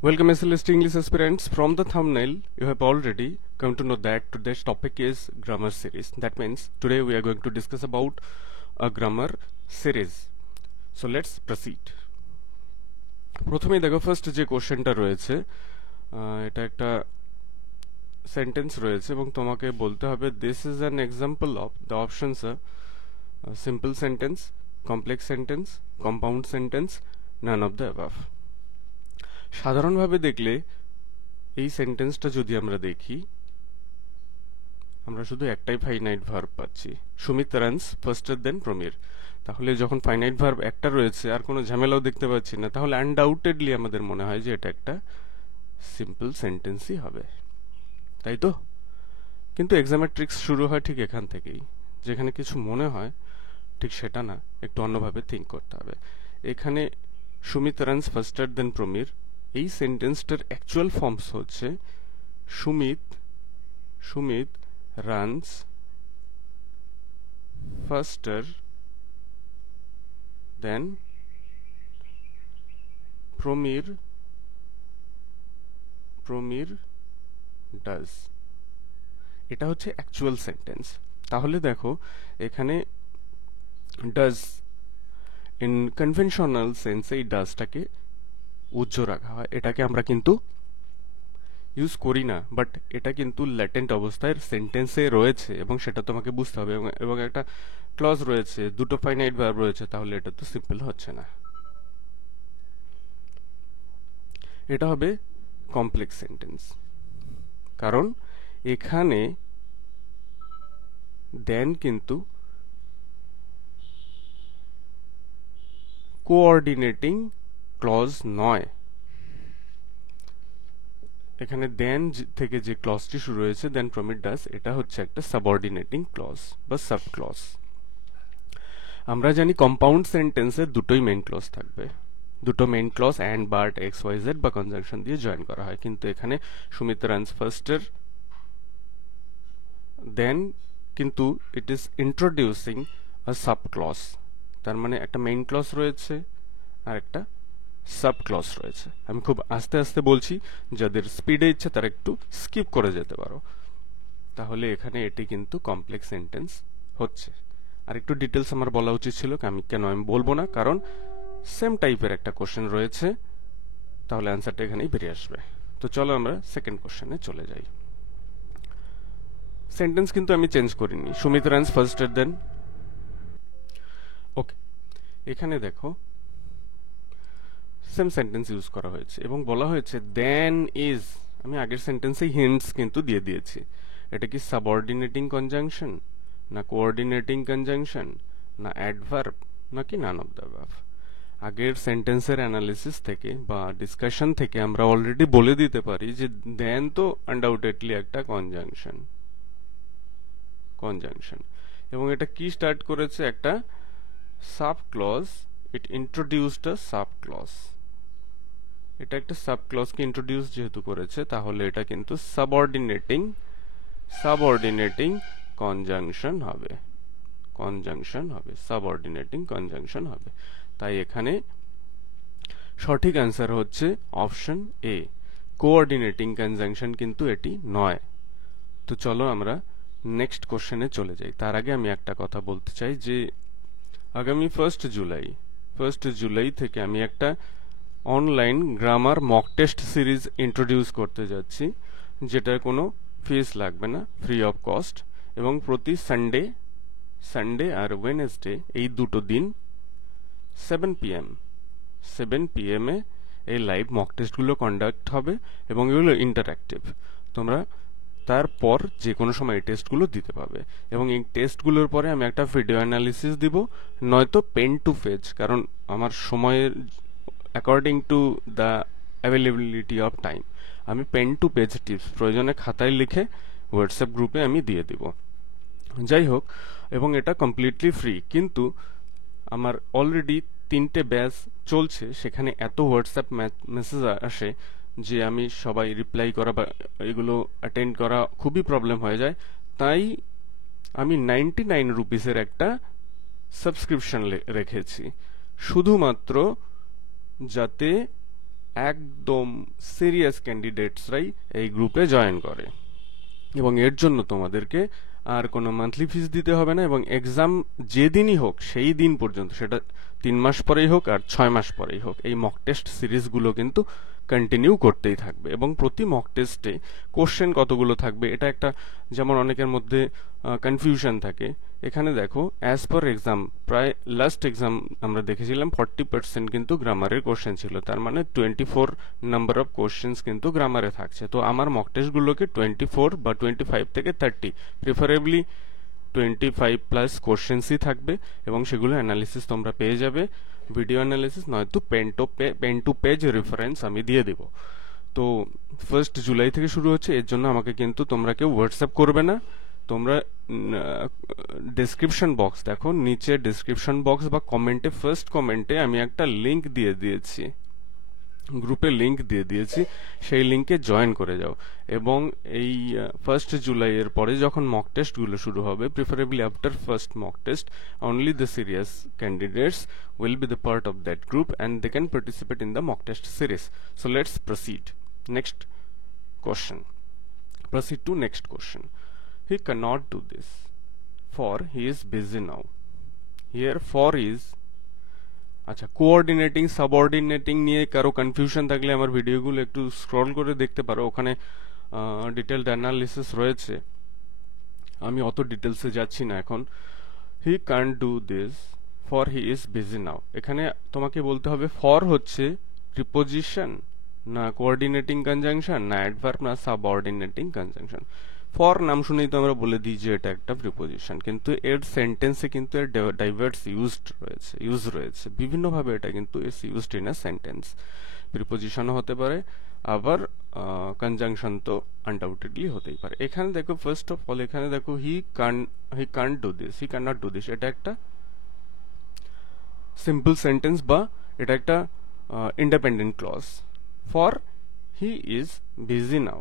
Welcome SLST English aspirants. From the thumbnail, you have already come to know that today's topic is grammar series. That means today we are going to discuss about a grammar series. So let's proceed. প্রথমেই দেখো first যে কোশ্চেনটা রয়েছে এটা একটা sentence রয়েছে এবং তোমাকে বলতে হবে this is an example of the options are simple sentence, complex sentence, compound sentence, none of the above. সাধারণভাবে দেখলে এই সেন্টেন্সটা যদি আমরা দেখি আমরা শুধু একটাই ফাইনাইট ভার্ব পাচ্ছি, সুমিত রানস ফাস্টার দেন প্রমির। তাহলে যখন ফাইনাইট ভার্ব একটা রয়েছে আর কোনো ঝামেলাও দেখতে পাচ্ছি না, তাহলে আনডাউটেডলি আমাদের মনে হয় যে এটা একটা সিম্পল সেন্টেন্সই হবে, তাই তো? কিন্তু এক্সামের ট্রিক্স শুরু হয় ঠিক এখান থেকেই, যেখানে কিছু মনে হয় ঠিক সেটা না, একটু অন্যভাবে থিঙ্ক করতে হবে। এখানে সুমিত রানস ফাস্টার দেন প্রমির, এই সেন্টেন্সটার অ্যাকচুয়াল ফর্মস হচ্ছে Sumit runs faster than Pramir does. এটা হচ্ছে অ্যাকচুয়াল সেন্টেন্স। তাহলে দেখো এখানে ডাজ ইন কনভেনশনাল সেন্সে এই ডাজটাকে উজ্জ্ব রাখা হয়, এটাকে আমরা কিন্তু ইউজ করি না, বাট এটা কিন্তু ল্যাটেন্ট অবস্থায় সেন্টেন্সে রয়েছে এবং সেটা তোমাকে বুঝতে হবে। এবং একটা ক্লজ রয়েছে, দুটো ফাইনাইট ভার্ব রয়েছে, তাহলে এটা তো সিম্পল হচ্ছে না, এটা হবে কমপ্লেক্স সেন্টেন্স। কারণ এখানে দেন কিন্তু কোঅর্ডিনেটিং ক্লজ নয়। এখানে দেন থেকে যে ক্লজটি শুরু হয়েছে দেন প্রমিট ডাজ, এটা হচ্ছে একটা সাবঅর্ডিনেটিং ক্লজ বা সাব ক্লজ। আমরা জানি কম্পাউন্ড সেন্টেন্সে দুটোই মেইন ক্লজ থাকবে, দুটো main clause and, but, X, Y, Z বা কনজাংশন দিয়ে জয়েন করা হয়। কিন্তু এখানে সুমিত রানস ফার্স্টের দেন কিন্তু it is introducing a sub clause, তার মানে একটা মেইন ক্লজ রয়েছে আর একটা সাব ক্লজ রয়েছে। আমি খুব আস্তে আস্তে বলছি, যাদের স্পিডে ইচ্ছে তারা একটু স্কিপ করে যেতে পারো। তাহলে এখানে এটি কিন্তু কমপ্লেক্স সেন্টেন্স হচ্ছে। আর একটু ডিটেলস আমার বলা উচিত ছিল, আমি বলবো না, কারণ সেম টাইপের একটা কোশ্চেন রয়েছে, তাহলে অ্যান্সারটা এখানেই বেরিয়ে আসবে। তো চলো আমরা সেকেন্ড কোশ্চেনে চলে যাই। সেন্টেন্স কিন্তু আমি চেঞ্জ করিনি, সুমিত রানস ফার্স্টার দেন। ওকে, এখানে দেখো সেম সেন্টেন্স ইউজ করা হয়েছে এবং বলা হয়েছে দেন ইজ। আমি আগের সেন্টেন্সে হিন্টস কিন্তু দিয়ে দিয়েছি। এটা কি সাবঅর্ডিনেটিং কনজাংশন, না কোঅর্ডিনেটিং কনজাংশন, না অ্যাডভার্ব, নাকি নান অফ দ্য অ্যাবাভ? আগের সেন্টেন্সের অ্যানালিসিস থেকে বা ডিসকাশন থেকে আমরা অলরেডি বলে দিতে পারি যে দেন তো আনডাউটেডলি একটা কনজাংশন, এবং এটা কি স্টার্ট করেছে? একটা সাব ক্লজ, ইট ইন্ট্রোডিউসড আ সাব ক্লজ। এটা একটা সাব ক্লজকে ইন্ট্রোডিউস যেহেতু করেছে, তাহলে এটা কিন্তু সাবঅর্ডিনেটিং কনজাংশন হবে, সাবঅর্ডিনেটিং কনজাংশন হবে। তাই এখানে সঠিক অ্যান্সার হচ্ছে অপশন এ, কোঅর্ডিনেটিং কনজাংশন কিন্তু এটি নয়। তো চলো আমরা নেক্সট কোশ্চেনে চলে যাই। তার আগে আমি একটা কথা বলতে চাই যে আগামী 1 জুলাই থেকে আমি একটা online grammar mock test series introduce করতে যাচ্ছি, যেটার কোনো ফিস লাগবে না, ফ্রি অফ কস্ট, এবং প্রতি সানডে আর ওয়েনেসডে এই দুটো দিন 7 PM এ এই লাইভ মক টেস্টগুলো কন্ডাক্ট হবে এবং এগুলো ইন্টারঅ্যাক্টিভ। তোমরা তারপর যে কোনো সময় এই টেস্টগুলো দিতে পারবে এবং এই টেস্টগুলোর পরে আমি একটা ভিডিও অ্যানালিসিস দিব, নয়তো পেন টু পেজ, কারণ আমার সময়ের according to the availability of time আমি পেন টু পেজ টিপস প্রয়োজনে খাতায় লিখে হোয়াটসঅ্যাপ গ্রুপে আমি দিয়ে দিব। যাই হোক, এবং এটা কমপ্লিটলি ফ্রি। কিন্তু আমার অলরেডি 3টে ব্যাচ চলছে, সেখানে এত হোয়াটসঅ্যাপ মেসেজ আসে যে আমি সবাই রিপ্লাই করা বা এগুলো অ্যাটেন্ড করা খুবই প্রবলেম হয়ে যায়। তাই আমি 99 রুপিসের একটা সাবস্ক্রিপশন রেখেছি, শুধুমাত্র যাতে একদম সিরিয়াস ক্যান্ডিডেটসরাই এই গ্রুপে জয়েন করে, এবং এর জন্য তোমাদেরকে আর কোনো মান্থলি ফিস দিতে হবে না, এবং এক্সাম যেদিনই হোক সেই দিন পর্যন্ত, সেটা 3 মাস পরেই হোক আর 6 মাস পরেই হোক, এই মক টেস্ট সিরিজগুলো কিন্তু কন্টিনিউ করতেই থাকবে। এবং প্রতি মক টেস্টে কোশ্চেন কতগুলো থাকবে, এটা একটা, যেমন অনেকের মধ্যে কনফিউশন থাকে, এখানে দেখো অ্যাজ পার এক্সাম, প্রায় লাস্ট এক্সাম আমরা দেখেছিলাম 40% কিন্তু গ্রামারের কোশ্চেন ছিল, তার মানে 24 নাম্বার অফ কোশ্চেন্স কিন্তু গ্রামারে থাকছে। তো আমার মক টেস্টগুলোকে 24 বা 25 থেকে 30, প্রিফারেবলি 25+ কোশ্চেন্সই থাকবে, এবং সেগুলো অ্যানালিসিস তোমরা পেয়ে যাবে, ভিডিও অ্যানালিসিস নয়তো পেন টু পেজ রেফারেন্স আমি দিয়ে দেব। তো 1 জুলাই থেকে শুরু হচ্ছে, এর জন্য আমাকে কিন্তু তোমরা কেউ হোয়াটসঅ্যাপ করবে না, তোমরা ডেসক্রিপশন বক্স দেখো, নিচে ডেসক্রিপশন বক্স বা কমেন্টে, ফার্স্ট কমেন্টে আমি একটা লিংক দিয়ে দিয়েছি, গ্রুপে লিংক দিয়ে দিয়েছি, সেই লিংকে জয়েন করে যাও। এবং এই 1 জুলাই এর পরে যখন মক টেস্টগুলো শুরু হবে, preferably after first mock test, only the serious candidates will be the part of that group and they can participate in the mock test series. So let's proceed. Next question. Proceed to next question. He cannot do this for he is busy now. Here for is, আচ্ছা, coordinating subordinating নিয়ে কারো confusion থাকলে আমার ভিডিওগুলো একটু scroll করে দেখতে পারো, ওখানে ডিটেলড অ্যানালিসিস রয়েছে, আমি অত ডিটেলসে যাচ্ছি না এখন। হি can't do this for he is busy নাও, এখানে তোমাকে বলতে হবে ফর হচ্ছে প্রিপোজিশন না কোঅর্ডিনেটিং কনজাংশন না অ্যাডভার্ব না সাবঅর্ডিনেটিং কনজাংশন। ফর নাম শুনেই তো আমরা বলে দিই যে এটা একটা প্রিপোজিশন, কিন্তু এর সেন্টেন্সে কিন্তু এর ডাইভার্স ইউজ রয়েছে বিভিন্নভাবে, এটা কিন্তু is used in a sentence. প্রিপোজিশনও হতে পারে, আবার কনজাংশন তো আনডাউটেডলি হতেই পারে। এখানে দেখো ফার্স্ট অফ অল, এখানে দেখো he can't do this, he can not do this, এটা একটা সিম্পল সেন্টেন্স বা এটা একটা independent clause. For he is busy now,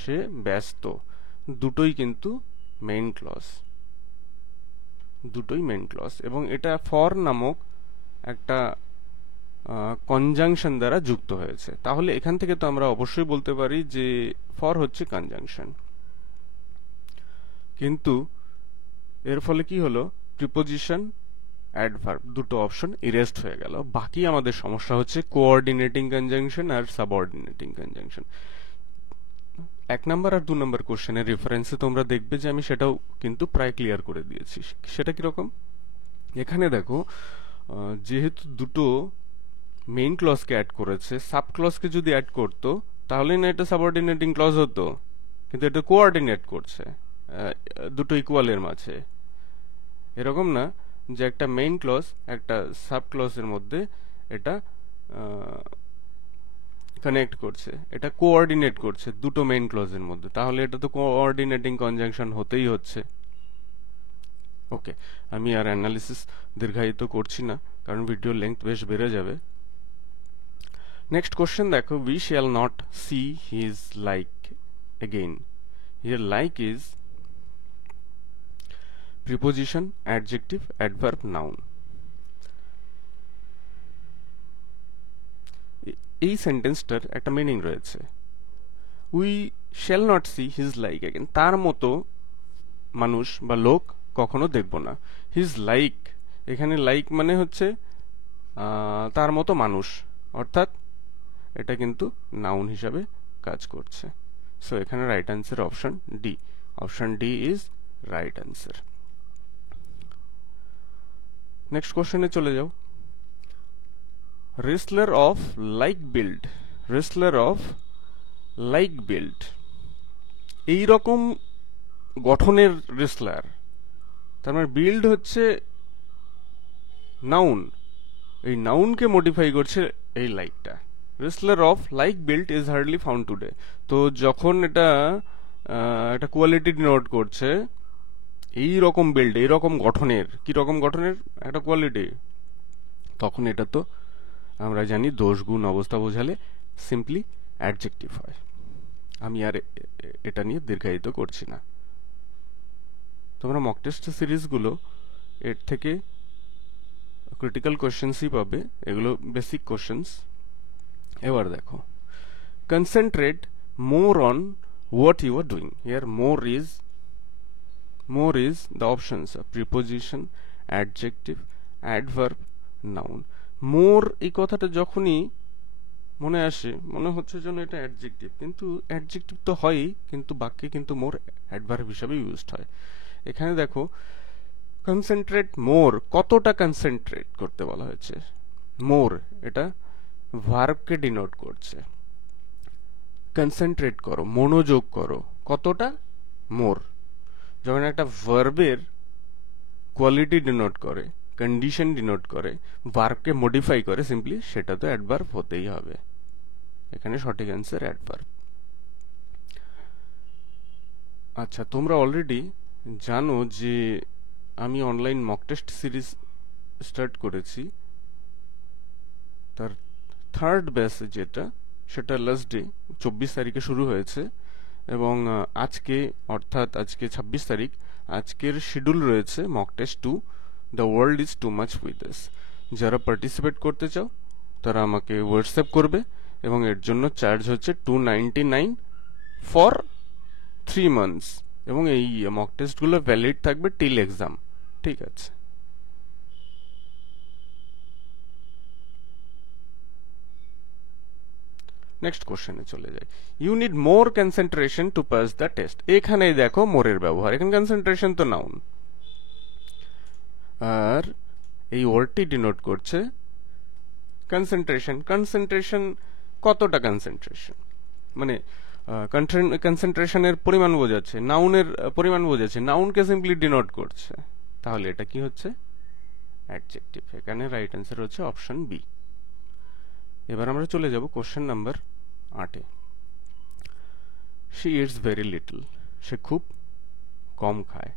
সে ব্যস্ত, দুটোই কিন্তু মেইন ক্লজ, এবং এটা ফর নামক একটা কনজাংশন দ্বারা যুক্ত হয়েছে। তাহলে এখান থেকে তো আমরা অবশ্যই বলতে পারি যে ফর হচ্ছে কনজাংশন, কিন্তু এর ফলে কি হলো, প্রিপোজিশন অ্যাডভার্ব দুটো অপশন ইরেস্ট হয়ে গেল। বাকি আমাদের সমস্যা হচ্ছে কোঅর্ডিনেটিং কনজাংশন আর সাবঅর্ডিনেটিং কনজাংশন। 1 নাম্বার আর 2 নাম্বার কোশ্চেনের রেফারেন্সে তোমরা দেখবে যে আমি সেটাও কিন্তু প্রায় ক্লিয়ার করে দিয়েছি। সেটা কিরকম, এখানে দেখো যেহেতু দুটো মেইন ক্লজকে অ্যাড করেছে, সাব ক্লজকে যদি অ্যাড করতো তাহলে না এটা সাবঅর্ডিনেটিং ক্লজ হতো, কিন্তু এটা কোঅর্ডিনেট করছে দুটো ইকুয়ালের মাঝে। এরকম না যে একটা মেইন ক্লজ একটা সাব ক্লজের মধ্যে এটা কানেক্ট করছে, এটা কোঅর্ডিনেট করছে দুটো মেইন ক্লজের মধ্যে, তাহলে এটা তো কোঅর্ডিনেটিং কনজাংশন হতেই হচ্ছে। ওকে, আমি আর অ্যানালিসিস দীর্ঘায়িত করছি না, কারণ ভিডিও লেন্থ বেশ বেড়ে যাবে। নেক্সট কোশ্চেন দেখো, we shall not see his like again. Here like is preposition, adjective, adverb, noun. এই সেন্টেন্সটার একটা মিনিং রয়েছে, we shall not see his like again, তার মতো মানুষ বা লোক কখনো দেখব না। হিজ লাইক, এখানে লাইক মানে হচ্ছে তার মতো মানুষ, অর্থাৎ এটা কিন্তু নাউন হিসাবে কাজ করছে। সো এখানে right answer option D. Option D is right answer. Next কোশ্চেনে চলে যাও। wrestler of like build, wrestler of like build, এই রকম গঠনের রেসলার, তার মানে বিল্ড হচ্ছে নাউন, এই নাউনকে মডিফাই করছে এই লাইকটা। wrestler of like build is hardly found today, তো যখন এটা একটা কোয়ালিটি ডিনোট করছে, এই রকম বিল্ড, এই রকম গঠনের, কি রকম গঠনের একটা কোয়ালিটি, তখন এটা তো আমরা জানি দোষ গুণ অবস্থা বোঝালে সিম্পলি অ্যাডজেক্টিভ হয়। আমি আর এটা নিয়ে দীর্ঘায়িত করছি না। তোমরা মক টেস্ট সিরিজগুলো এর থেকে ক্রিটিক্যাল কোশ্চেন্সই পাবে, এগুলো বেসিক কোশ্চেন্স। এবার দেখো, concentrate more on what you are doing. Here more is the options: preposition, adjective, adverb, noun. more এই কথাটা যখনই মনে আসে মনে হচ্ছে যেন এটা অ্যাডজেক্টিভ, কিন্তু অ্যাডজেক্টিভ তো হয়ই, কিন্তু বাক্যে কিন্তু মোর অ্যাডভার্ব হিসাবে ইউজড হয়। এখানে দেখো, কনসেন্ট্রেট মোর, কতটা কনসেন্ট্রেট করতে বলা হয়েছে। মোর এটা ভার্বকে ডিনোট করছে। কনসেন্ট্রেট করো, মনোযোগ করো, কতটা? মোর। যখন একটা ভার্বের কোয়ালিটি ডিনোট করে, কন্ডিশন ডিনোট করে, ভার্বকে মডিফাই করে সিম্পলি, সেটা তো অ্যাডভার্ব হতেই হবে। এখানে সঠিক অ্যান্সার অ্যাডভার্ব। আচ্ছা, তোমরা অলরেডি জানো যে আমি online mock test series start করেছি। তার থার্ড ব্যাচ যেটা, সেটা লাস্ট ডে 24 তারিখে শুরু হয়েছে, এবং আজকে অর্থাৎ আজকে 26 তারিখ, আজকের শিডিউল রয়েছে mock test 2, the world is too much with us. যারা পার্টিসিপেট করতে চাও তারা আমাকে হোয়াটসঅ্যাপ করবে, এবং এর জন্য চার্জ হচ্ছে 299 ফর 3 মান্থস, এবং এই মক টেস্টগুলো ভ্যালিড থাকবে টিল এক্সাম। ঠিক আছে। নেক্সট কোশ্চেনে চলে যাই। You need more concentration to pass the test. এখানে দেখো মোরের ব্যবহার, এখানে কনসেন্ট্রেশন তো নাউন, আর এই ওয়ার্ডটি ডিনোট করছে কনসেন্ট্রেশন। কনসেন্ট্রেশন, কতটা কনসেন্ট্রেশন, মানে কনসেন্ট্রেশনের পরিমাণ বোঝাচ্ছে, নাউনের পরিমাণ বোঝাচ্ছে, নাউনকে সিম্পলি ডিনোট করছে। তাহলে এটা কি হচ্ছে? অ্যাডজেক্টিভ। এখানে রাইট অ্যান্সার হচ্ছে অপশন বি। এবার আমরা চলে যাব কোশ্চেন নাম্বার 8-এ। শি ইটস ভেরি লিটল, সে খুব কম খায়।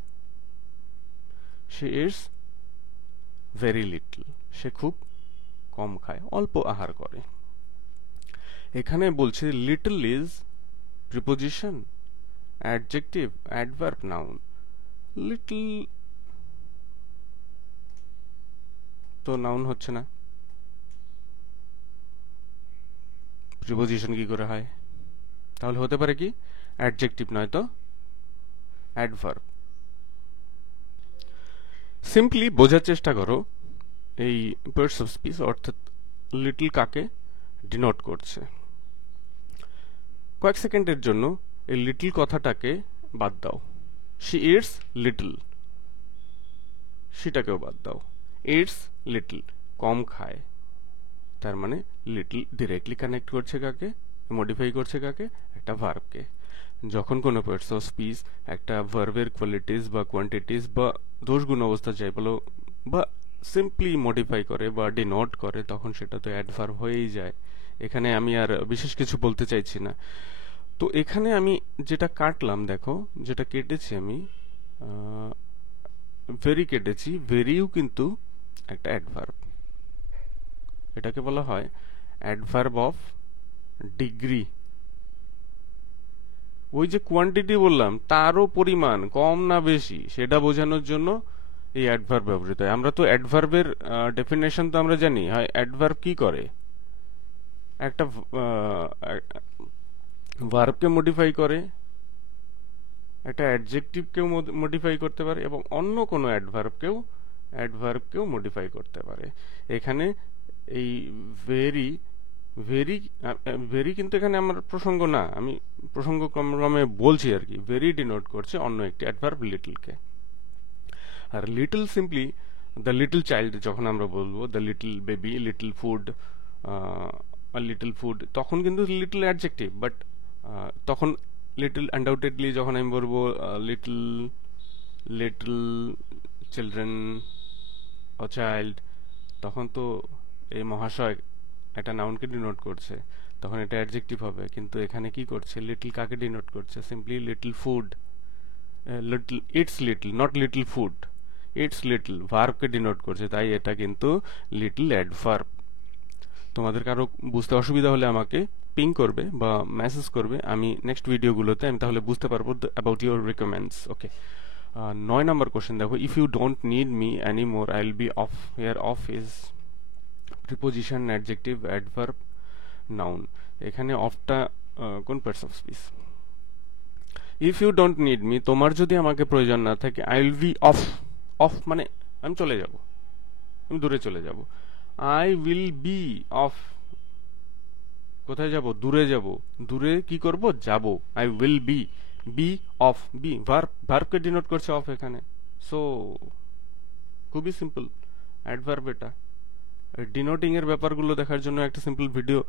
শি ইটস ভেরি লিটল, সে খুব কম খায়, অল্প আহার করে। এখানে বলছে little is preposition, adjective, adverb, noun. Little তো নাউন হচ্ছে না, প্রিপোজিশন কি করে হয়? তাহলে হতে পারে কি? অ্যাডজেক্টিভ নয় তো অ্যাডভার্ব। সিম্পলি বোঝার চেষ্টা করো এই পার্টস অফ স্পিচ, অর্থাৎ লিটল কাকে ডিনোট করছে। কয়েক সেকেন্ডের জন্য এই লিটল কথাটাকে বাদ দাও। শি ইটস লিটল, সেটাকেও বাদ দাও। ইটস লিটল, কম খায়, তার মানে লিটল ডিরেক্টলি কানেক্ট করছে কাকে, মডিফাই করছে কাকে? একটা ভার্বকে। যখন কোনো পার্টস অফ স্পিচ একটা ভার্বের কোয়ালিটিস বা কোয়ান্টিটিস বা দোষগুণ অবস্থা যাই বলো, বা সিম্পলি মডিফাই করে বা ডিনোট করে, তখন সেটা তো অ্যাডভার্ব হয়েই যায়। এখানে আমি আর বিশেষ কিছু বলতে চাইছি না। তো এখানে আমি যেটা কাটলাম, দেখো যেটা কেটেছি আমি, ভেরি কেটেছি। ভেরিও কিন্তু একটা অ্যাডভার্ব, এটাকে বলা হয় অ্যাডভার্ব অফ ডিগ্রি। ওই যে কোয়ান্টিটি বললাম, তারও পরিমাণ কম না বেশি সেটা বোঝানোর জন্য এই অ্যাডভার্ব ব্যবহৃত হয়। আমরা তো অ্যাডভার্বের ডেফিনেশন তো আমরা জানি, হয় অ্যাডভার্ব কি করে, একটা ভার্বকে মডিফাই করে, একটা অ্যাডজেক্টিভকেও মডিফাই করতে পারে, এবং অন্য কোনো অ্যাডভার্বকেও মডিফাই করতে পারে। এখানে এই ভেরি ভেরি ভেরি কিন্তু এখানে আমার প্রসঙ্গ না, আমি প্রসঙ্গ ক্রমে বলছি আর কি। ভেরি ডিনোট করছে অন্য একটি অ্যাডভার্ব লিটলকে। আর little simply the little child, যখন আমরা বলবো the little baby, little food, little food, তখন কিন্তু লিটল অ্যাডজেক্টিভ, বাট তখন লিটল আনডাউটেডলি যখন আমি বলবো লিটল লিটল চিলড্রেন ও চাইল্ড, তখন তো এই মহাশয় একটা নাউনকে ডিনোট করছে, তখন এটা অ্যাডজেক্টিভ হবে। কিন্তু এখানে কি করছে? লিটল কাকে ডিনোট করছে? Simply little food, little, it's little, not little food, it's little ভার্বকে ডিনোট করছে, তাই এটা কিন্তু লিটল অ্যাডভার্ব। তোমাদের কারো বুঝতে অসুবিধা হলে আমাকে পিং করবে বা মেসেজ করবে, আমি নেক্সট ভিডিওগুলোতে আমি তাহলে বুঝতে পারবো about your recommends. Okay, 9 number question দেখো, if you don't need me any more I will be off. Here off is preposition, adjective, adverb, noun. এখানে অফটা কোন parts of speech? If you don't need me, তোমার যদি আমাকে প্রয়োজন না থাকে, I will be off. Off মানে আমি চলে যাব, আমি দূরে চলে যাব। আই উইল বি অফ, কোথায় যাব? দূরে যাব। দূরে কি করব? যাব। I will be, be off, be verb, ভার্বকে ডিনোট করছে অফ এখানে। সো খুবই সিম্পল অ্যাডভার্ব এটা। ডিনোটিং এর ব্যাপারগুলো দেখার জন্য একটা সিম্পল ভিডিও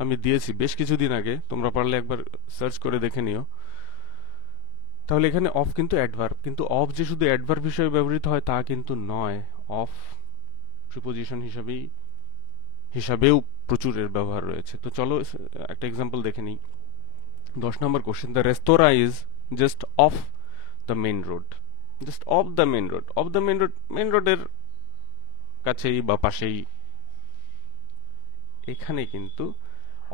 আমি দিয়েছি বেশ কিছুদিন আগে, তোমরা পারলে একবার সার্চ করে দেখে নিও। তাহলে এখানে অফ কিন্তু অ্যাডভার্ব, কিন্তু অফ যে শুধু অ্যাডভার্ব হিসেবে ব্যবহৃত হয় তা কিন্তু নয়। অফ প্রিপোজিশন হিসাবেও প্রচুর এর ব্যবহার রয়েছে। তো চলো একটা এক্সাম্পল দেখে নিই। 10 number question, the restaurant is just off the main road. Just off the main road, off the main road, main রোডের কাছেই বা পাশেই। এখানে কিন্তু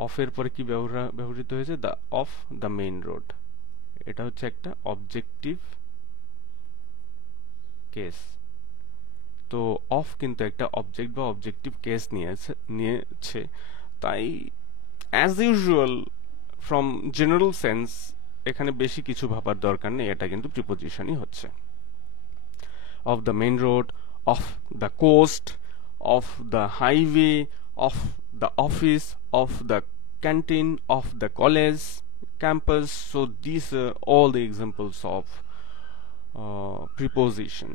অফের পরে কি ব্যবহৃত হয়েছে? The of the main road. এটা হচ্ছে একটা অবজেক্টিভ কেস। তো অফ কিন্তু একটা অবজেক্ট বা অবজেক্টিভ কেস নিয়েছে। তাই as usual from general sense এখানে বেশি কিছু ভাবার দরকার নেই, এটা কিন্তু প্রিপোজিশনই হচ্ছে। Off the main road, off the coast, off the highway, off the office, off the canteen, off the college campus. So these are all the examples of preposition.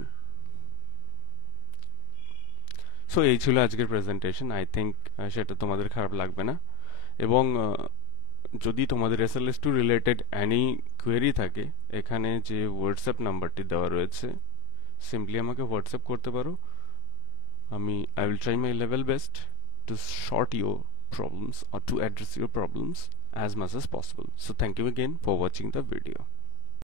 So এই ছিল আজকের প্রেজেন্টেশন। আই থিঙ্ক সেটা তোমাদের খারাপ লাগবে না। এবং যদি তোমাদের SLS2 রিলেটেড এনি কোয়েরি থাকে, এখানে যে হোয়াটসঅ্যাপ নাম্বারটি দেওয়া রয়েছে, সিম্পলি আমাকে হোয়াটসঅ্যাপ করতে পারো। I will try my level best to sort your problems or to address your problems as much as possible. So thank you again for watching the video.